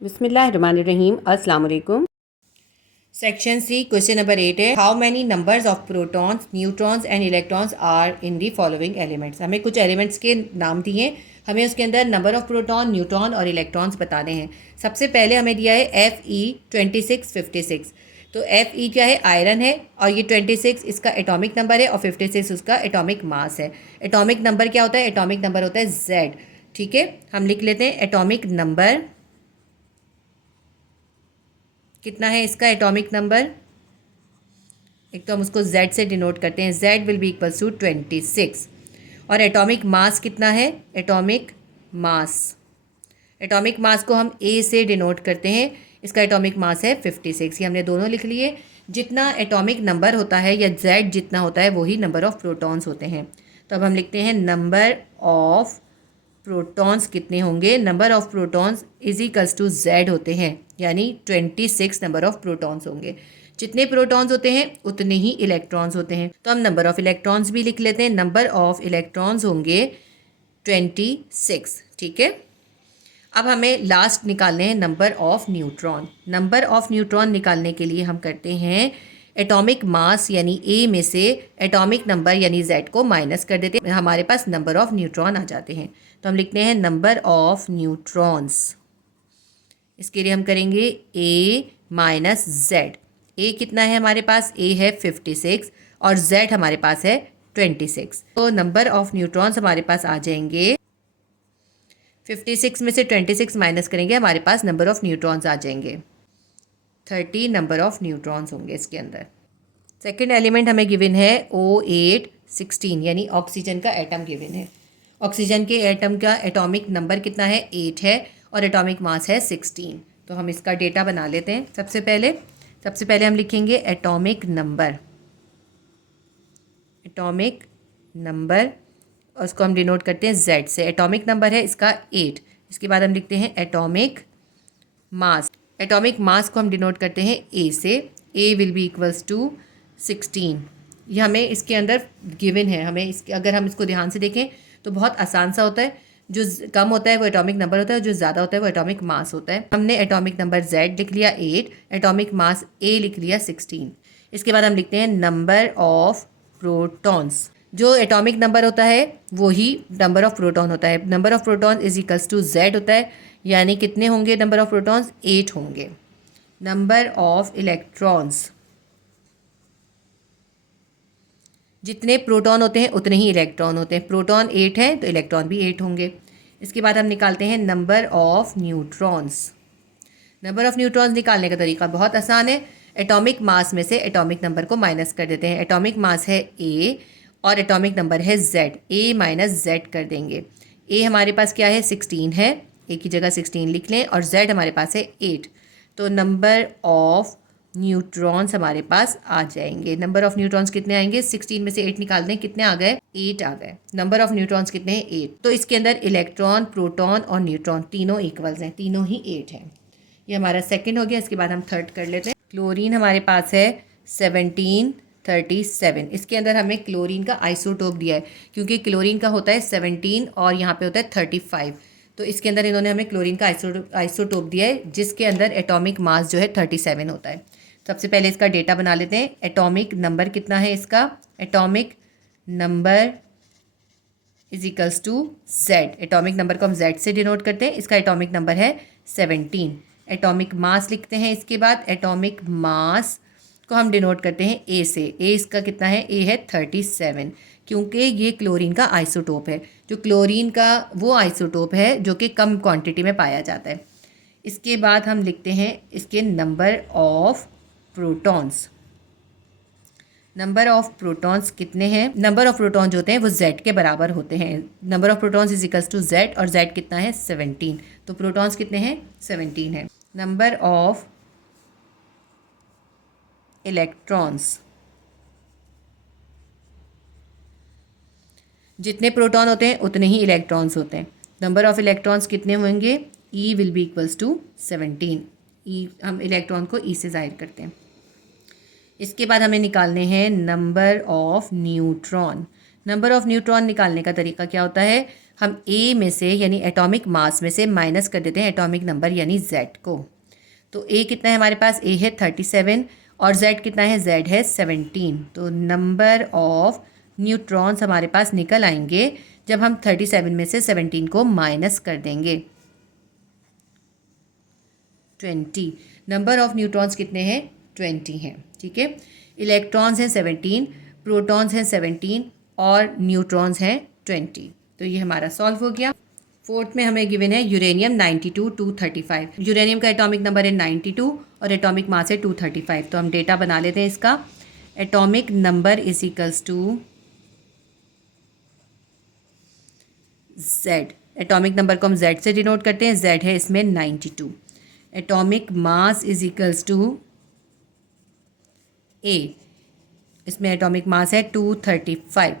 बिस्मिल्लाहिर्रहमानिर्रहीम। अस्सलाम वालेकुम। सेक्शन सी क्वेश्चन नंबर 8 है, how many numbers of protons, neutrons and electrons are in the following elements. हमें कुछ एलिमेंट्स के नाम दिए, हमें उसके अंदर नंबर ऑफ प्रोटॉन, न्यूट्रॉन और इलेक्ट्रॉन्स बताने हैं। सबसे पहले हमें दिया है Fe2656। तो Fe क्या है, आयरन है, और ये 26 इसका एटॉमिक नंबर है और 56 उसका एटॉमिक मास है। एटॉमिक नंबर क्या होता है, एटॉमिक नंबर होता है Z। ठीक है, हम लिख लेते हैं एटॉमिक नंबर कितना है इसका एटॉमिक नंबर। एक तो हम उसको Z से डिनोट करते हैं, Z will be equals to 26। और एटॉमिक मास कितना है, एटॉमिक मास को हम A से डिनोट करते हैं, इसका एटॉमिक मास है 56। ये हमने दोनों लिख लिए। जितना एटॉमिक नंबर होता है या Z जितना होता है वही नंबर ऑफ प्रोटॉन्स होते हैं। तो अब हम लिखते हैं नंबर ऑफ प्रोटॉन्स कितने होंगे, number of protons is equals to Z होते हैं, यानी 26 नंबर ऑफ प्रोटॉन्स होंगे। जितने प्रोटॉन्स होते हैं उतने ही इलेक्ट्रॉन्स होते हैं। तो हम नंबर ऑफ इलेक्ट्रॉन्स भी लिख लेते हैं, नंबर ऑफ इलेक्ट्रॉन्स होंगे 26। ठीक है, अब हमें लास्ट निकालने हैं number of neutron. Number of neutron निकालने के लिए हम करते हैं एटॉमिक मास यानी ए में से एटॉमिक नंबर यानी Z को माइनस कर देते हैं, हमारे पास नंबर ऑफ न्यूट्रॉन आ जाते हैं। तो हम लिखते हैं नंबर ऑफ न्यूट्रॉन्स। इसके लिए हम करेंगे A माइनस Z। A कितना है हमारे पास, A है 56 और Z हमारे पास है 26। तो नंबर ऑफ न्यूट्रॉन्स हमारे पास आ जाएंगे, 56 में से 26 माइनस करेंगे, हमारे पास नंबर ऑफ न्यूट्रॉन्स आ जाएंगे 30 नंबर ऑफ न्यूट्रॉन्स होंगे इसके अंदर। सेकेंड एलिमेंट हमें गिवन है O816 यानी ऑक्सीजन का एटम गिवन है। ऑक्सीजन के एटम का एटॉमिक नंबर कितना है, 8 है, और एटॉमिक मास है 16। तो हम इसका डेटा बना लेते हैं। सबसे पहले हम लिखेंगे एटॉमिक नंबर और उसको हम डिनोट करते हैं Z से। एटॉमिक नंबर है इसका 8। इसके बाद हम लिखते हैं एटॉमिक मास को हम डिनोट करते हैं A से। A will be equals to 16। ये हमें इसके अंदर गिवन है। हमें इसके अगर हम इसको ध्यान से देखें तो बहुत आसान सा होता है। जो कम होता है वो एटॉमिक नंबर होता है, जो ज़्यादा होता है वो एटॉमिक मास होता है। हमने एटॉमिक नंबर Z लिख लिया 8, एटॉमिक मास A लिख लिया 16। इसके बाद हम लिखते हैं नंबर ऑफ प्रोटॉन्स। जो एटॉमिक नंबर होता है वही नंबर ऑफ प्रोटॉन होता है। Number of proton is equals to Z होता है, यानी कितने होंगे नंबर ऑफ प्रोटॉन्स, 8 होंगे। नंबर ऑफ इलेक्ट्रॉन्स, जितने प्रोटॉन होते हैं उतने ही इलेक्ट्रॉन होते हैं। प्रोटॉन 8 है तो इलेक्ट्रॉन भी 8 होंगे। इसके बाद हम निकालते हैं number of neutrons. Number of neutrons निकालने का तरीका बहुत आसान है। एटॉमिक मास में से एटॉमिक नंबर को माइनस कर देते हैं। एटॉमिक मास है A और एटॉमिक नंबर है Z, A माइनस Z कर देंगे। A हमारे पास क्या है, 16 है, A की जगह 16 लिख लें, और Z हमारे पास है 8। तो नंबर ऑफ न्यूट्रॉन्स हमारे पास आ जाएंगे। नंबर ऑफ न्यूट्रॉन्स कितने आएंगे, 16 में से 8 निकाल दें, कितने आ गए, 8 आ गए। नंबर ऑफ न्यूट्रॉन्स कितने हैं, 8। तो इसके अंदर इलेक्ट्रॉन, प्रोटॉन और न्यूट्रॉन तीनों इक्वल्स हैं, तीनों ही 8 हैं। ये हमारा सेकंड हो गया। इसके बाद हम थर्ड कर लेते हैं। क्लोरीन हमारे पास है 1737। इसके अंदर हमें क्लोरीन का आइसोटोप दिया है, क्योंकि क्लोरीन का होता है 17 और यहाँ पे होता है 35। तो इसके अंदर इन्होंने हमें क्लोरीन का आइसोटोप दिया है, जिसके अंदर एटॉमिक मास जो है 37 होता है। सबसे पहले इसका डेटा बना लेते हैं। एटॉमिक नंबर कितना है इसका, atomic number is equals to Z। Atomic number को हम Z से डिनोट करते हैं, इसका एटॉमिक नंबर है 17। एटॉमिक मास लिखते हैं, इसके बाद एटॉमिक मास को हम डिनोट करते हैं A से। A इसका कितना है, A है 37, क्योंकि ये क्लोरीन का आइसोटोप है। जो क्लोरीन का वो आइसोटोप है जो कि कम क्वांटिटी में पाया जाता है। इसके बाद हम लिखते हैं इसके number of protons. Number of protons कितने हैं, नंबर ऑफ प्रोटॉन जो होते हैं वो Z के बराबर होते हैं। Number of protons is equals to Z, और Z कितना है, 17। तो प्रोटॉन्स कितने हैं, 17 है। नंबर ऑफ इलेक्ट्रॉन्स, जितने प्रोटॉन होते हैं उतने ही इलेक्ट्रॉन्स होते हैं। नंबर ऑफ इलेक्ट्रॉन्स कितने होंगे, E will be equals to 17। E हम इलेक्ट्रॉन को E से जाहिर करते हैं। इसके बाद हमें निकालने हैं number of neutron. Number of neutron निकालने का तरीका क्या होता है, हम ए में से यानी एटॉमिक मास में से माइनस कर देते हैं एटॉमिक नंबर यानी जेड को। तो ए कितना है हमारे पास, ए है 37 और जेड कितना है, जेड है 17। तो नंबर ऑफ न्यूट्रॉन्स हमारे पास निकल आएंगे जब हम 37 में से 17 को माइनस कर देंगे, 20। नंबर ऑफ न्यूट्रॉन्स कितने हैं, 20 हैं, ठीक है। इलेक्ट्रॉन्स हैं 17, प्रोटॉन्स हैं 17 और न्यूट्रॉन्स हैं 20। तो ये हमारा सॉल्व हो गया। फोर्थ में हमें गिवन है यूरेनियम 92 235। यूरेनियम का एटॉमिक नंबर है 92 और एटॉमिक मास है 235। तो हम डेटा बना लेते हैं इसका। Atomic number is equals to Z. Atomic number को हम जेड से डिनोट करते हैं, जेड है इसमें 92। Atomic mass is equals to A, इसमें एटॉमिक मास है 235।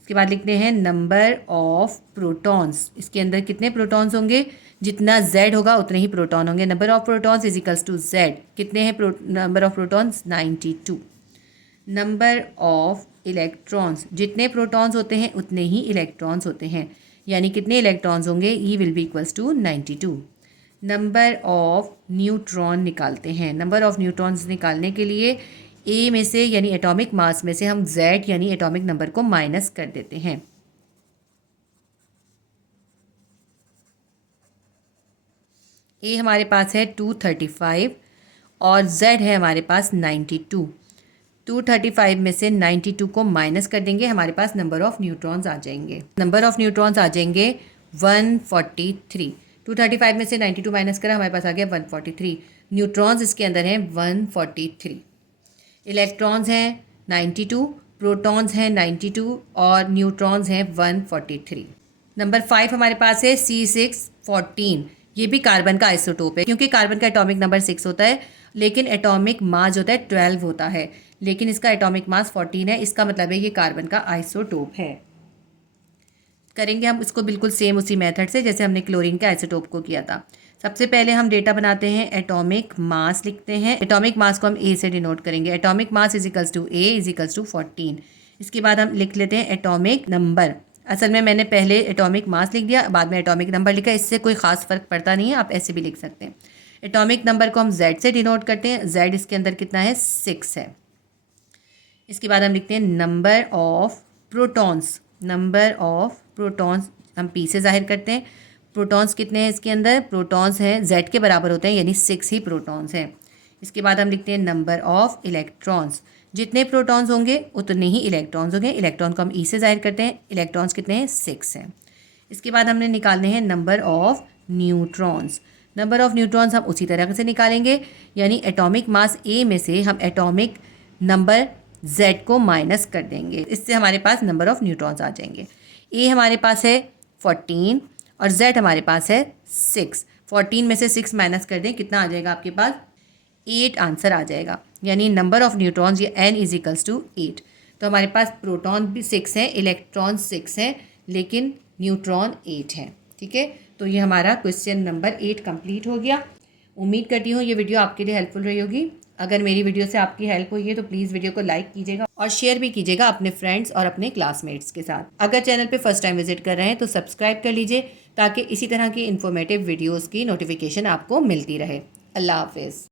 इसके बाद लिखते हैं नंबर ऑफ प्रोटॉन्स। इसके अंदर कितने प्रोटॉन्स होंगे, जितना जेड होगा उतने ही प्रोटॉन होंगे। Number of protons is equals to Z. कितने हैं number of protons, 92। Number of electrons, जितने प्रोटॉन्स होते हैं उतने ही इलेक्ट्रॉन्स होते हैं, यानी कितने इलेक्ट्रॉन्स होंगे, E will be equals to 92। Number of neutron निकालते हैं। नंबर ऑफ न्यूट्रॉन्स निकालने के लिए ए में से यानी एटॉमिक मास में से हम जेड यानी एटॉमिक नंबर को माइनस कर देते हैं। ए हमारे पास है 235 और जेड है हमारे पास 92। 235 में से 92 को माइनस कर देंगे, हमारे पास नंबर ऑफ न्यूट्रॉन्स आ जाएंगे। नंबर ऑफ न्यूट्रॉन्स आ जाएंगे 143। 235 में से 92 माइनस करा, हमारे पास आ गया 143। न्यूट्रॉन्स इसके अंदर हैं 143। इलेक्ट्रॉन्स हैं 92, प्रोटॉन्स हैं 92 और न्यूट्रॉन्स हैं 143। नंबर 5 हमारे पास है C614। ये भी कार्बन का आइसोटोप है, क्योंकि कार्बन का एटॉमिक नंबर 6 होता है लेकिन एटॉमिक मास जो होता है 12 होता है, लेकिन इसका एटॉमिक मास 14 है। इसका मतलब है ये कार्बन का आइसोटोप है। करेंगे हम इसको बिल्कुल सेम उसी मेथड से जैसे हमने क्लोरीन के आइसोटोप को किया था। सबसे पहले हम डेटा बनाते हैं, एटॉमिक मास लिखते हैं। एटॉमिक मास को हम ए से डिनोट करेंगे। Atomic mass is equals to A is equals to 14। इसके बाद हम लिख लेते हैं एटॉमिक नंबर। असल में मैंने पहले एटॉमिक मास लिख दिया, बाद में एटॉमिक नंबर लिखा, इससे कोई खास फर्क पड़ता नहीं है, आप ऐसे भी लिख सकते हैं। एटॉमिक नंबर को हम जेड से डिनोट करते हैं। जेड इसके अंदर कितना है, 6 है। इसके बाद हम लिखते हैं number of protons. Number of protons हम पी से जाहिर करते हैं। प्रोटॉन्स कितने हैं इसके अंदर, प्रोटॉन्स हैं जेड के बराबर होते हैं, यानी 6 ही प्रोटॉन्स हैं। इसके बाद हम लिखते हैं नंबर ऑफ इलेक्ट्रॉन्स। जितने प्रोटॉन्स होंगे उतने ही इलेक्ट्रॉन्स होंगे। इलेक्ट्रॉन को हम ई से जाहिर करते हैं। इलेक्ट्रॉन्स कितने हैं, 6 हैं। इसके बाद हमने निकालने हैं number of neutrons. Number of neutrons हम उसी तरह से निकालेंगे, यानी एटॉमिक मास ए में से हम एटॉमिक नंबर जेड को माइनस कर देंगे, इससे हमारे पास नंबर ऑफ न्यूट्रॉन्स आ जाएंगे। ए हमारे पास है 14 और जेड हमारे पास है 6। 14 में से 6 माइनस कर दें, कितना आ जाएगा आपके पास, 8 आंसर आ जाएगा। यानी नंबर ऑफ न्यूट्रॉन्स ये n इज इक्वल्स टू 8। तो हमारे पास प्रोटॉन भी 6 हैं, इलेक्ट्रॉन 6 हैं, लेकिन न्यूट्रॉन 8 हैं। ठीक है, तो ये हमारा क्वेश्चन नंबर 8 कंप्लीट हो गया। उम्मीद करती हूँ ये वीडियो आपके लिए हेल्पफुल रही होगी। अगर मेरी वीडियो से आपकी हेल्प हुई है तो प्लीज़ वीडियो को लाइक कीजिएगा और शेयर भी कीजिएगा अपने फ्रेंड्स और अपने क्लासमेट्स के साथ। अगर चैनल पे फर्स्ट टाइम विजिट कर रहे हैं तो सब्सक्राइब कर लीजिए, ताकि इसी तरह की इन्फॉर्मेटिव वीडियोज़ की नोटिफिकेशन आपको मिलती रहे। अल्लाह हाफिज़।